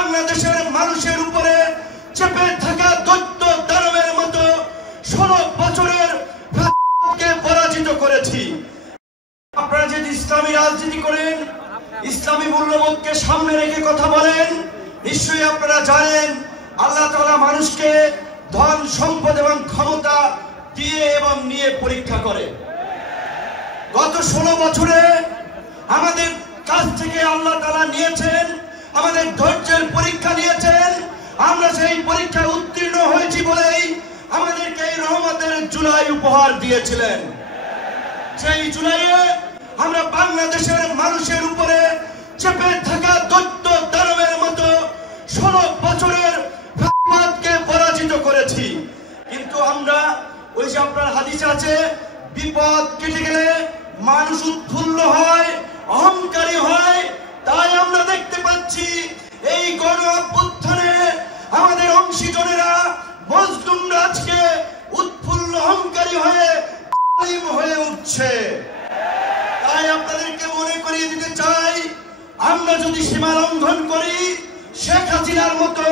বাংলাদেশের মানুষের উপরে চেপে থাকা দৈত্য দানবের মতো 16 বছরের কে পরাজিত করেছি। আপনারা যদি ইসলামী রাজনীতি করেন, ইসলামী মূল্যবোধকে সামনে রেখে কথা বলেন, নিশ্চয়ই আপনারা জানেন আল্লাহ তাআলা মানুষকে ধন সম্পদ এবং ক্ষমতা দিয়ে এবং নিয়ে পরীক্ষা করে। গত 16 বছরে আমাদের কাছ থেকে আল্লাহ তাআলা নিয়েছেন, আমাদের ধৈর্যের পরীক্ষা নিয়েছেন। আমরা সেই পরীক্ষায় উত্তীর্ণ হয়েছি বলেই আমাদেরকে এই রহমতের জুলাই উপহার দিয়েছিলেন। সেই জুলাইয়ে আমরা বাংলাদেশের মানুষের উপরে চেপে থাকা দৈত্য দানবের মতো 16 বছরের কে পরাজিত করেছি। কিন্তু আমরা ওই যে আপনার হাদিস আছে, বিপদ কেটে গেলে মানুষ উৎফুল্ল হয়, অহংকারী হয়। তাই আমরা দেখতে পাচ্ছি এই গণ অভ্যুত্থানে আমাদের অংশীজনেরা, মজলুমরা আজকে উৎফুল্ল অহংকারী হয়ে উঠছে। তাই আপনাদেরকে মনে করিয়ে দিতে চাই, আমরা যদি সীমা লঙ্ঘন করি শেখ হাসিনার মতো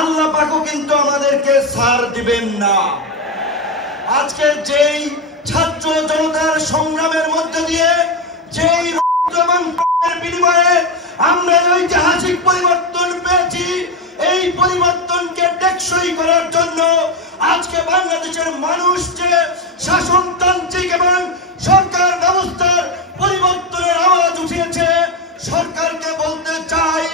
আল্লাহ পাকও কিন্তু আমাদেরকে ছাড় দিবেন না। আজকে যেই ছাত্র জনতার সংগ্রামের মধ্যে দিয়ে যেই বিনিময়ে আমরা ঐতিহাসিক পরিবর্তন পেয়েছি, এই পরিবর্তনকে টেকসই করার জন্য আজকে বাংলাদেশের মানুষ যে শাসনতান্ত্রিক এবং সরকার ব্যবস্থার পরিবর্তনের আওয়াজ উঠিয়েছে, সরকারকে বলতে চাই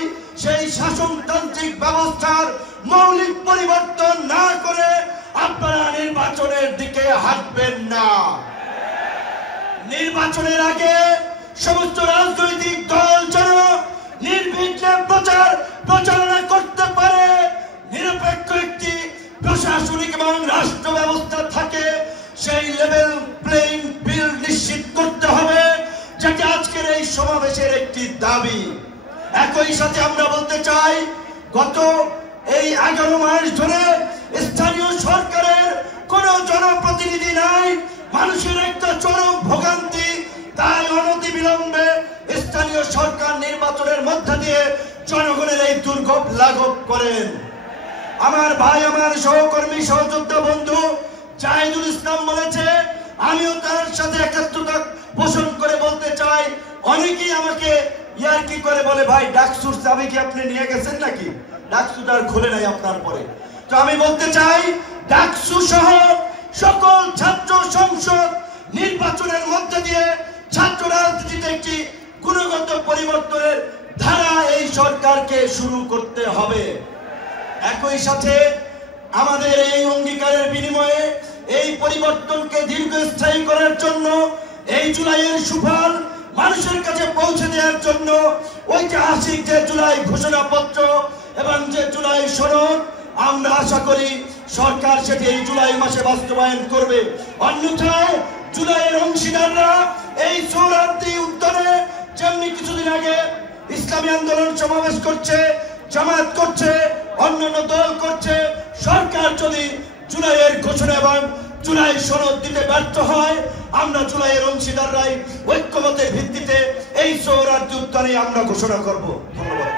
সেই শাসনতান্ত্রিক ব্যবস্থার মৌলিক পরিবর্তন না করে আপনারা নির্বাচনের দিকে হাঁটবেন না। নির্বাচনের আগে সমস্ত রাজনৈতিক দল যেন নির্বিঘ্নে প্রচারণা করতে পারে, নিরপেক্ষ একটি প্রশাসনিক এবং রাষ্ট্র ব্যবস্থা থাকে, সেই লেভেল প্লেইং ফিল্ড নিশ্চিত করতে হবে, যেটা আজকের এই সমাবেশের একটি দাবি। একই সাথে আমরা বলতে চাই, গত এই 11 মাস ধরে স্থানীয় সরকারের কোন জনপ্রতিনিধি নাই, মানুষের একটা চরম ভোগান্তি। তাই অনতিবিলম্বে স্থানীয় সরকার নির্বাচনের মধ্য দিয়ে জনগণের এই দুর্ভোগ লাঘব করেন। আমার ভাই, আমার সহকর্মী, সহযোদ্ধা বন্ধু জাহিদুল ইসলাম বলেছে, আমিও তার সাথে একাত্মতা পোষণ করে বলতে চাই। অনেকেই আমাকে ইয়ার্কি করে বলে, ভাই ডাকসুর চাবি কি আপনি নিয়ে গেছেন নাকি? ডাকসুটা আর খুলে নাই আপনার পরে। তো আমি বলতে চাই, ডাকসু সহ সকল ছাত্র সংসদ নির্বাচনের মধ্যে দিয়ে ছাত্র রাজনীতিতে একটি গুণগত পরিবর্তনের ধারা এই সরকারকে শুরু করতে হবে। একই সাথে আমাদের এই অঙ্গীকারের বিনিময়ে এই পরিবর্তনকে দীর্ঘস্থায়ী করার জন্য, এই জুলাইয়ের সুফল মানুষের কাছে পৌঁছে দেওয়ার জন্য ঐতিহাসিক যে জুলাই ঘোষণাপত্র এবং যে জুলাই সনদ, আমরা আশা করি সরকার সেটি এই জুলাই মাসে বাস্তবায়ন করবে। অন্যথায় জুলাইয়ের অংশীদাররা এই সোহরাওয়ার্দী উদ্যানে যেমনি কিছুদিন আগে ইসলামী আন্দোলন সমাবেশ করছে, জামায়াত করছে, অন্যান্য দল করছে, সরকার যদি জুলাইয়ের ঘোষণা এবং জুলাই সনদ দিতে ব্যর্থ হয়, আমরা জুলাইয়ের অংশীদাররাই ঐক্যমতের ভিত্তিতে এই সোহরাওয়ার্দী উদ্যানে আমরা ঘোষণা করব। ধন্যবাদ।